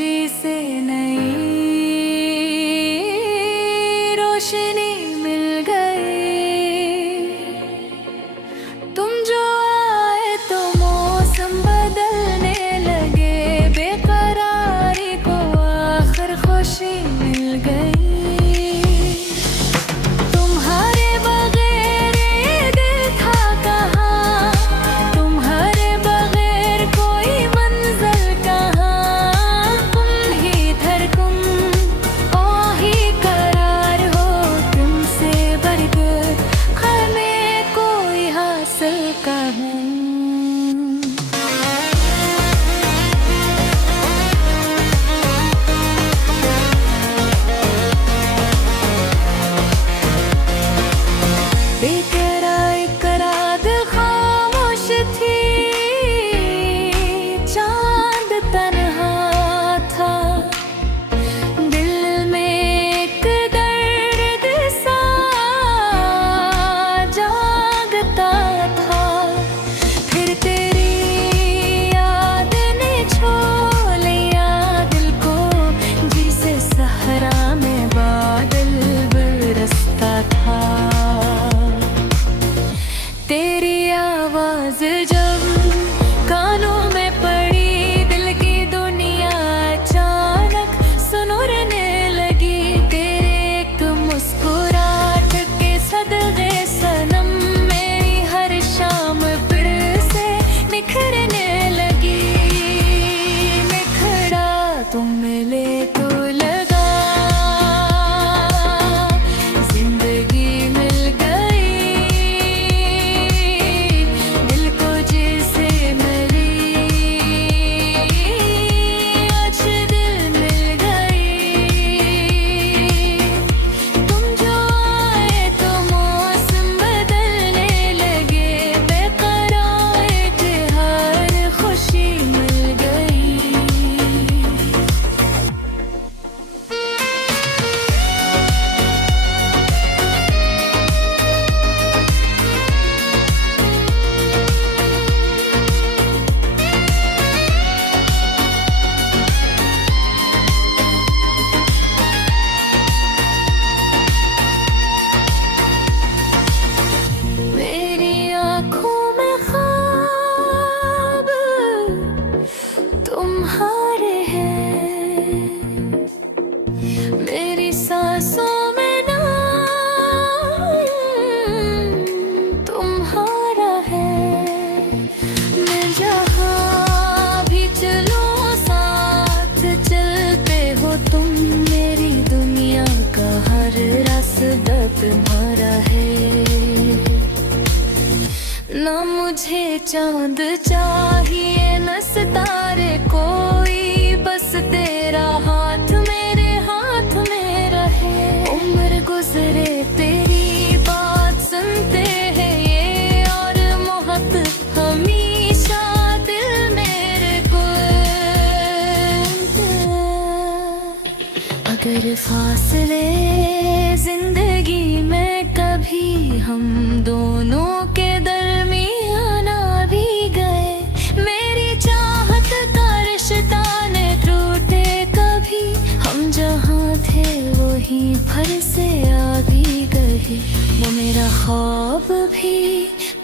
खुशी से नई रोशनी मिल गई। तुम जो आए तो मौसम बदलने लगे, बेकरारी को आखिर खुशी मिल गई। चांद चाहिए न सितारे कोई, बस तेरा हाथ मेरे हाथ में रहे। उम्र गुजरे तेरी बात सुनते हैं ये, और मोहब्बत हमेशा दिल मेरे गुनते। अगर फासले जिंदगी में कभी हम दोनों के भर से आ भी गए। वो मेरा ख्वाब भी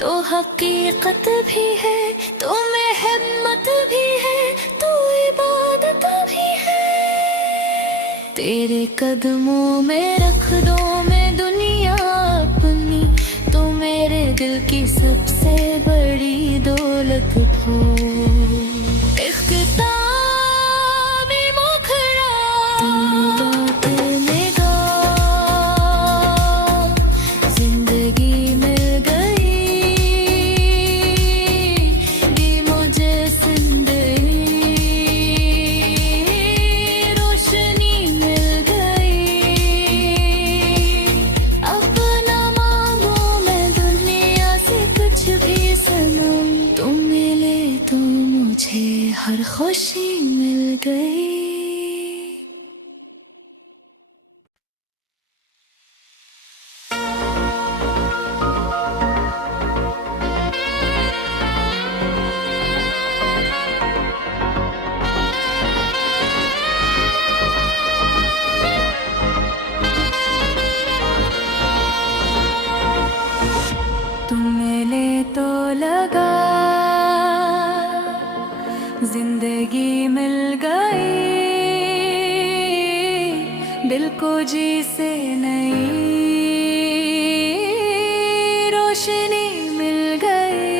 तो हकीकत भी है, तो में हिम्मत भी है, तो इबादत भी है। तेरे कदमों में रख दो मैं दुनिया अपनी, तो मेरे दिल की सबसे बड़ी दौलत हो। हर खुशी मिल गई। दिल को जी से नई रोशनी मिल गई।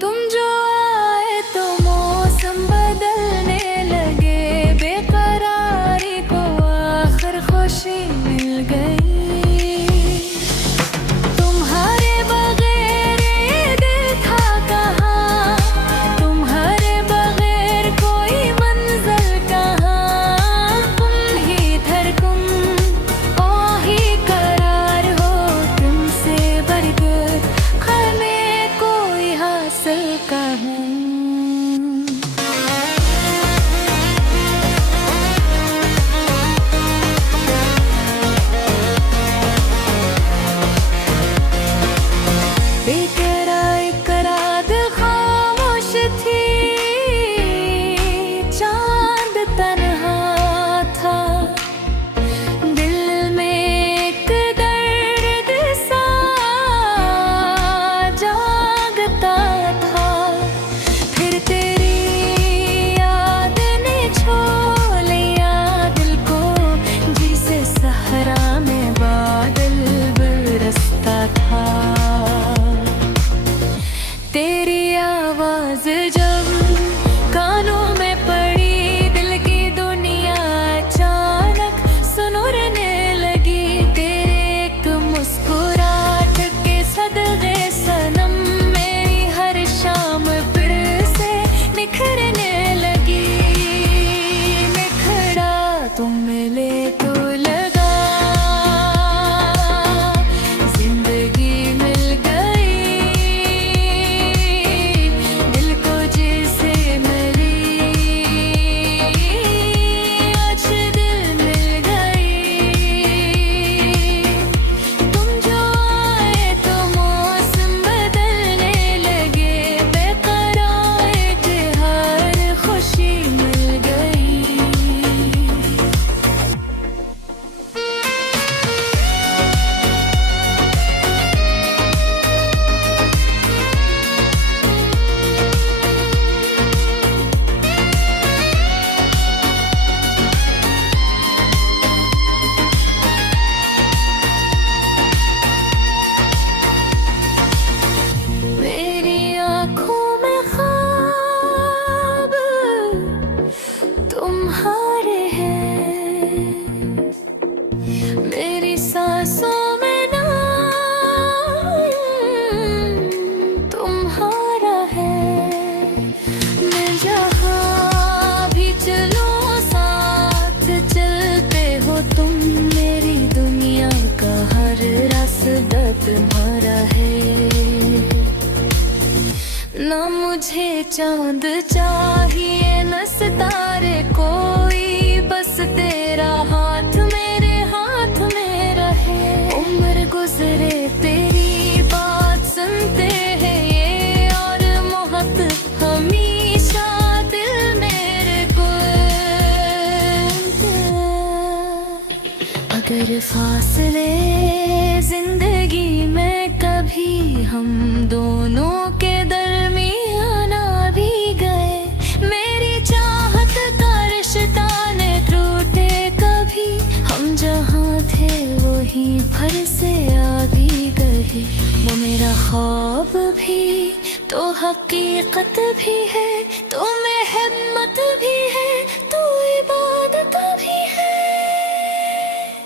तुम जो आए तो मौसम बदलने लगे, बेकरारी को आखिर खुशी मिल गई। तेरी आवाज जब कानों में पड़ी, दिल की दुनिया अचानक सुनरने लगी। तेरे एक मुस्कुराहट के सदके सनम मेरी हर शाम फिर से निखरने लगी। निखरा तुम मिले तो लगा जिंदगी मिल गई। दिल को जैसे मिली आज दिल मिल गई। तुम जो आए तो मौसम बदलने लगे, बेकरार के हर खुशी मिल गई। मेरी आँखों में ख्वाब तुम्हारे हैं, मेरी सांसों में नाम तुम्हारा है। मैं जहाँ भी चलूं साथ चलते हो तुम, मेरी दुनिया का हर रास्ता तुम्हारा है। ना मुझे चांद चाहिए न सितारे कोई, बस तेरा हाथ मेरे हाथ में रहे। उम्र गुजरे तेरी बात सुनते हैं ये, और मोहब्बत हमेशा दिल मेरे गुनते। अगर फासले जिंदगी में कभी हम दोनों के दरमियान आ भी गए, मेरी चाहत का रिश्ता न टूटे कभी। हम जहाँ थे वहीं फिर से आ भी गए। वो मेरा ख्वाब भी तो हकीकत भी है, तो में हिम्मत भी है, तो इबादत भी है।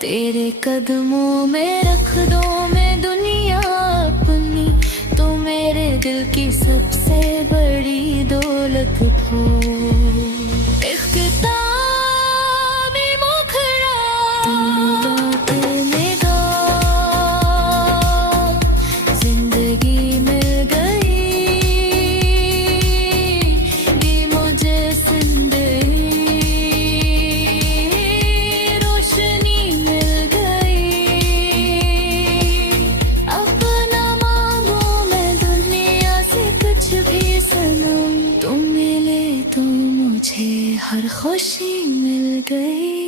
तेरे कदमों में रख दो मैं दुनिया अपनी, तो मेरे दिल की सबसे बड़ी दौलत हो। इख्तितामी मुखड़ा तुम निगाह, जिंदगी मिल गई दी मुझे जिंदगी, रोशनी मिल गई। अपना मांगू मैं दुनिया से कुछ भी सनम, तुम मिले तो मुझे हर खुशी मिल गई।